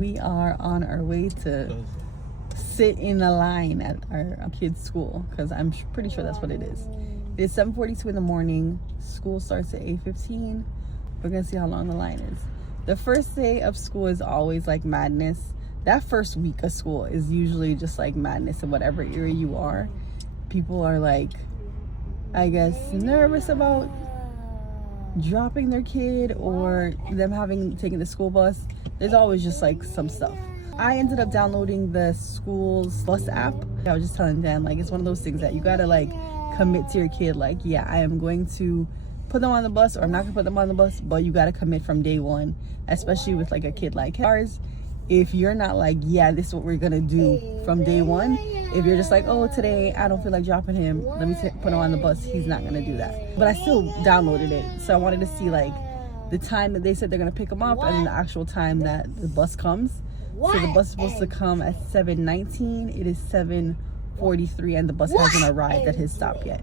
We are on our way to sit in a line at our kid's school, because I'm pretty sure that's what it is. It's 7:42 in the morning. School starts at 8:15. We're gonna see how long the line is. The first day of school is always like madness. That first week of school is usually just like madness in whatever area you are. People are like, I guess, nervous about dropping their kid or them taking the school bus. There's always just like some stuff. I ended up downloading the school's bus app. I was just telling Dan, like, it's one of those things that you gotta like commit to your kid. Like, yeah, I am going to put them on the bus, or I'm not gonna put them on the bus, but you gotta commit from day one, especially with like a kid like ours. If you're not like, yeah, this is what we're gonna do from day one, if you're just like, oh, today I don't feel like dropping him, let me put him on the bus, he's not gonna do that. But I still downloaded it, so I wanted to see like the time that they said they're gonna pick him up and the actual time that the bus comes. So the bus is supposed to come at 7:19. It is 7:43, and the bus hasn't arrived at his stop yet.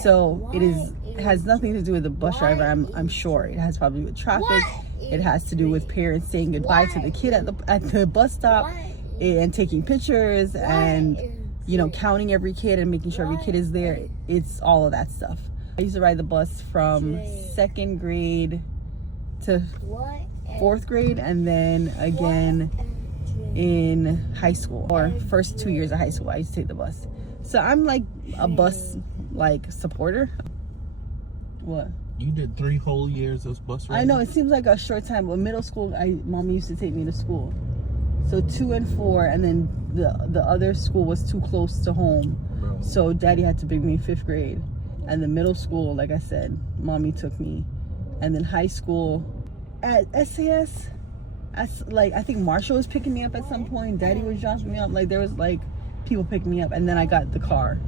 So it has nothing to do with the bus driver. I'm sure it has probably with traffic. It has to do with parents saying goodbye to the kid at the bus stop and taking pictures and, you know, counting every kid and making sure every kid is there. It's all of that stuff. I used to ride the bus from 2nd grade to 4th grade, and then again in high school, or first 2 years of high school I used to take the bus. So I'm like a bus like supporter. What? You did 3 whole years of bus riding? I know, it seems like a short time, but middle school, Mom used to take me to school. So 2 and 4, and then the other school was too close to home. Bro. So Daddy had to bring me in 5th grade. And the middle school, like I said, Mommy took me. And then high school, at SAS, I think Marshall was picking me up at some point. Daddy was dropping me up. Like, there was like people picking me up, and then I got the car.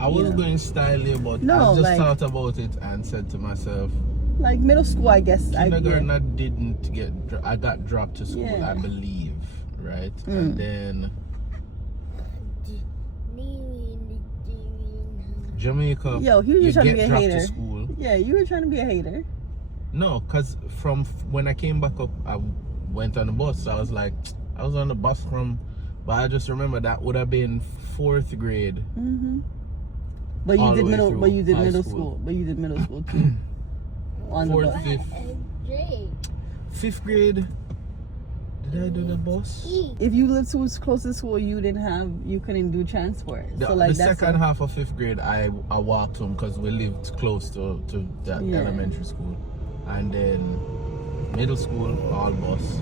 I wasn't going stylish, but no, I just like, thought about it and said to myself, like middle school, I guess. Kindergarten, I got dropped to school, I believe, right? And then Jamaica. Yo, he was just trying to be a hater. To school. Yeah, you were trying to be a hater. No, because from when I came back up, I went on the bus. So I was like, I was on the bus but I just remember that would have been 4th grade. Mm-hmm. But you did middle. But you did middle school. But you did middle school too. On 4th, the bus. 5th grade. Did I do the bus? If you lived too close to school, you couldn't do transport. So like the second half of 5th grade, I walked home because we lived close to that elementary school, and then middle school all bus.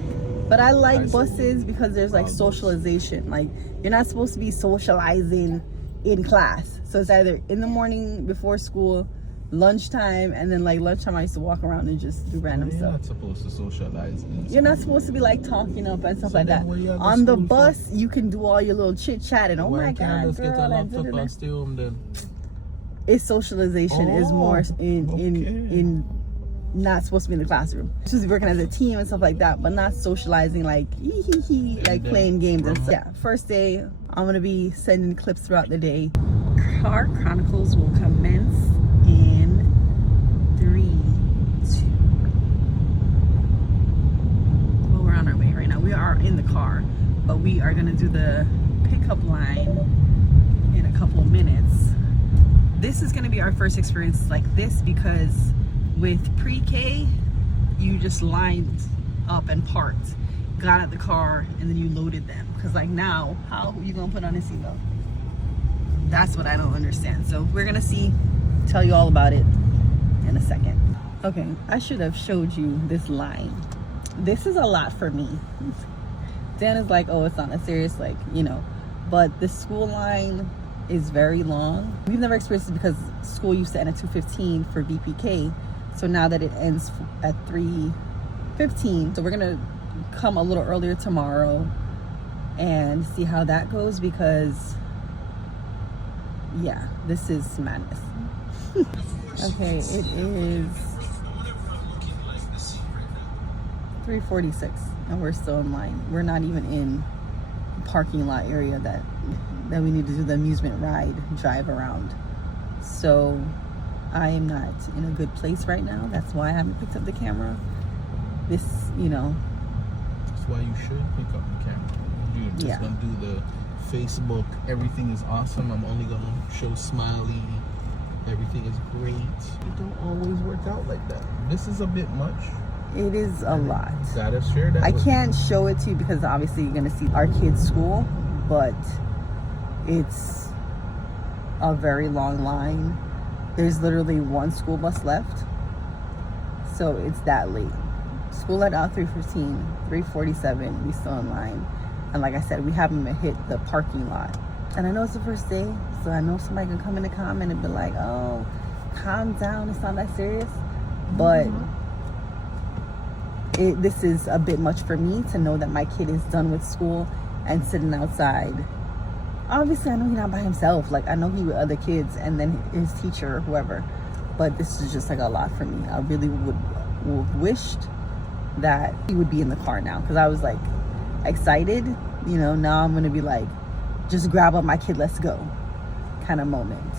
But I like buses because there's like socialization. Like, you're not supposed to be socializing in class. So it's either in the morning before school, lunchtime, and then like lunchtime I used to walk around and just do random stuff. You're not supposed to socialize. You're not supposed to be like talking up and stuff like that. On the bus, you can do all your little chit chat and oh my god, girl, and stay home then. It's socialization is more in not supposed to be in the classroom. It's supposed to be working as a team and stuff like that, but not socializing like like playing games and stuff. Yeah, first day, I'm gonna be sending clips throughout the day. Car Chronicles will commence in 3, 2. Well, we're on our way right now. We are in the car, but we are gonna do the pickup line in a couple of minutes. This is gonna be our first experience like this, because with pre-K, you just lined up and parked, got out the car, and then you loaded them. Because like now, how are you gonna put on a seatbelt? That's what I don't understand. So we're gonna tell you all about it in a second. Okay, I should have showed you this line. This is a lot for me. Dan is like, oh, it's not a serious, like, you know, but the school line is very long. We've never experienced it because school used to end at 2:15 for VPK. So now that it ends at 3:15, so we're gonna come a little earlier tomorrow and see how that goes, because yeah, this is madness. Okay, it is 3:46 and we're still in line. We're not even in the parking lot area that we need to do the amusement ride drive around. So I am not in a good place right now. That's why I haven't picked up the camera. This, you know, why you should pick up the camera. You're just gonna do the Facebook, everything is awesome, I'm only gonna show smiley, everything is great. It don't always work out like that. This is a bit much. It is a lot. Gotta share that. I can't show it to you because obviously you're gonna see our kids' school, but it's a very long line. There's literally one school bus left, so it's that late. School let out 3:15, 3:47, we still in line. And like I said, we haven't even hit the parking lot. And I know it's the first day, so I know somebody can come in the comment and be like, oh, calm down, it's not that serious. But this is a bit much for me to know that my kid is done with school and sitting outside. Obviously, I know he's not by himself. Like, I know he with other kids and then his teacher or whoever. But this is just like a lot for me. I really would wished that he would be in the car now, because I was like excited. You know, now I'm gonna be like, just grab up my kid, let's go kind of moment.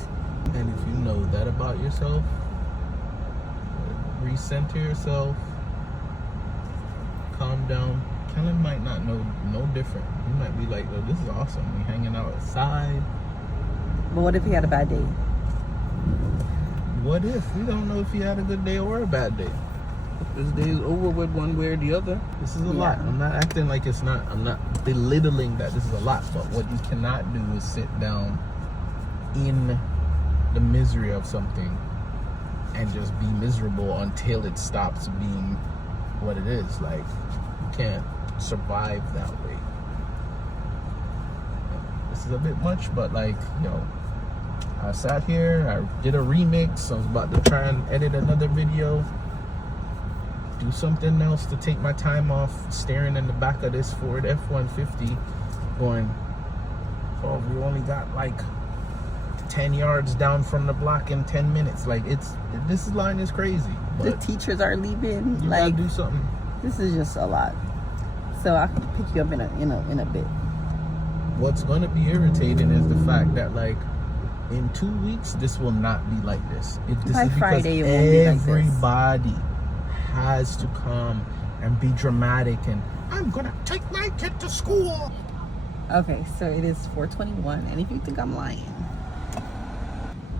And if you know that about yourself, recenter yourself, calm down. Kellan might not know no different. He might be like, oh, this is awesome, we hanging out outside. But what if he had a bad day? What if? We don't know if he had a good day or a bad day. This day is over with one way or the other. This is a lot. I'm not acting like it's not. I'm not belittling that this is a lot. But what you cannot do is sit down in the misery of something and just be miserable until it stops being what it is. Like, you can't survive that way. This is a bit much, but like, I sat here, I did a remix. I was about to try and edit another video, do something else to take my time off staring in the back of this Ford F-150 going, oh, we only got like 10 yards down from the block in 10 minutes. Like, this line is crazy. The teachers are leaving. You like, gotta do something. This is just a lot. So I can pick you up in a bit. What's gonna be irritating is the fact that, like, in 2 weeks this will not be like this. If this By is because Friday, it won't be like this. Everybody has to come and be dramatic and I'm gonna take my kid to school. Okay, so it is 4:21, and if you think I'm lying,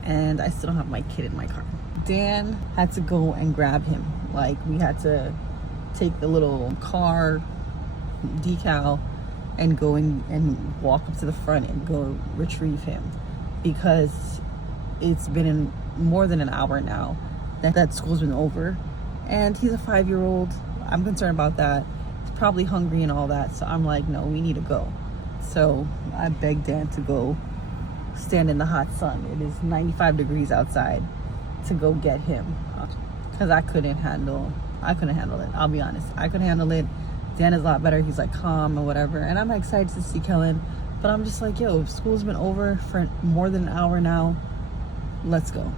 and I still don't have my kid in my car. Dan had to go and grab him. Like, we had to take the little car decal and go and walk up to the front and go retrieve him, because it's been more than an hour now that school's been over, and he's a 5-year-old. I'm concerned about that. He's probably hungry and all that, so I'm like, no, we need to go. So I begged Dan to go stand in the hot sun. It is 95 degrees outside, to go get him, because I couldn't handle it. I'll be honest, I couldn't handle it. Dan is a lot better. He's like calm and whatever, and I'm excited to see Kellan, but I'm just like, yo, school's been over for more than an hour now, let's go.